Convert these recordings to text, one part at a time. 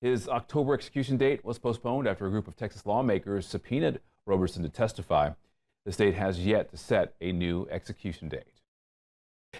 His October execution date was postponed after a group of Texas lawmakers subpoenaed Roberson to testify. The state has yet to set a new execution date.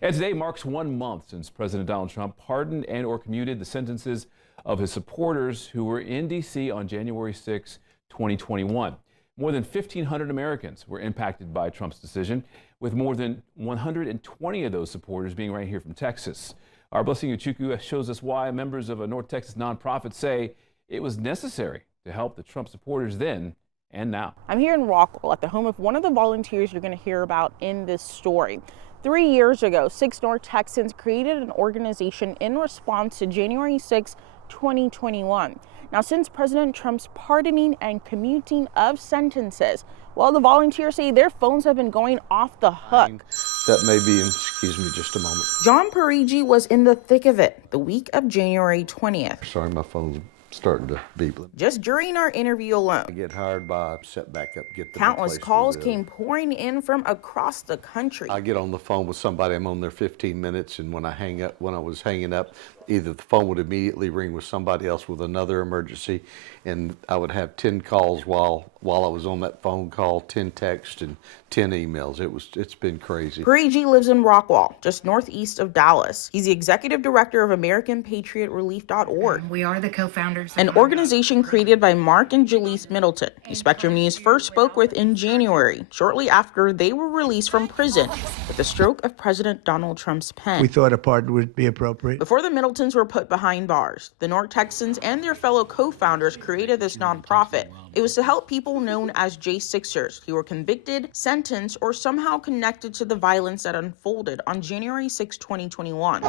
And today marks 1 month since President Donald Trump pardoned and/or commuted the sentences of his supporters who were in D.C. on January 6, 2021. More than 1,500 Americans were impacted by Trump's decision, with more than 120 of those supporters being right here from Texas. Our Blessing Uchukwu shows us why members of a North Texas nonprofit say it was necessary to help the Trump supporters then and now. I'm here in Rockwell at the home of one of the volunteers you're going to hear about in this story. 3 years ago, 6 North Texans created an organization in response to January 6, 2021. Now, since President Trump's pardoning and commuting of sentences, well, the volunteers say their phones have been going off the hook. That may be, excuse me just a moment. John Parigi was in the thick of it the week of January 20th. Sorry, my phone's starting to beep. Just during our interview alone, I get hired by, set back up, get the countless calls came pouring in from across the country. I get on the phone with somebody, I'm on there 15 minutes, and when I was hanging up, either the phone would immediately ring with somebody else with another emergency, and I would have 10 calls while I was on that phone call, 10 texts and 10 emails. It's been crazy. Parigi lives in Rockwall, just northeast of Dallas. He's the executive director of AmericanPatriotRelief.org. We are the co-founders. An organization created by Mark and Jaleese Middleton, who Spectrum News first spoke with in January, shortly after they were released from prison with the stroke of President Donald Trump's pen. We thought a pardon would be appropriate. Before the Middletons were put behind bars, the North Texans and their fellow co-founders created this nonprofit. It was to help people known as J6rs who were convicted, sentenced, or somehow connected to the violence that unfolded on January 6, 2021.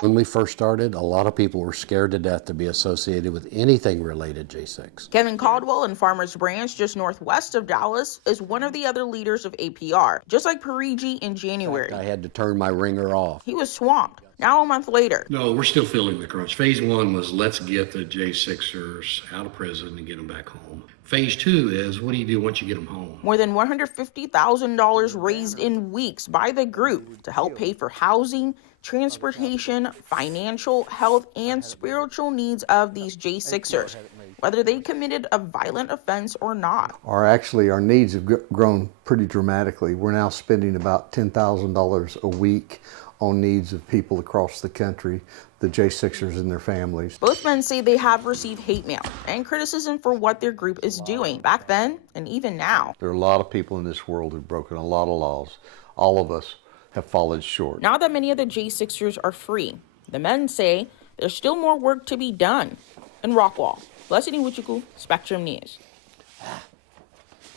When we first started, a lot of people were scared to death to be associated with anything related to J6. Kevin Caldwell in Farmers Branch, just northwest of Dallas, is one of the other leaders of APR. Just like Parigi in January, I had to turn my ringer off. he was swamped. Now a month later, No, we're still feeling the crunch. Phase 1 was let's get the J6rs out of prison and get them back home. Phase 2 is what do you do once you get them home? more than $150,000 raised in weeks by the group to help pay for housing, transportation, financial, health, and spiritual needs of these J6rs, whether they committed a violent offense or not. Our needs have grown pretty dramatically. We're now spending about $10,000 a week on needs of people across the country, the J6rs and their families. Both men say they have received hate mail and criticism for what their group is doing back then and even now. There are a lot of people in this world who've broken a lot of laws. All of us have fallen short. Now that many of the J6rs are free, the men say there's still more work to be done. In Rockwall, Blessing Iwuchukwu, Spectrum News.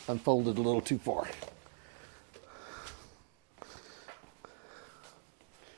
Unfolded a little too far.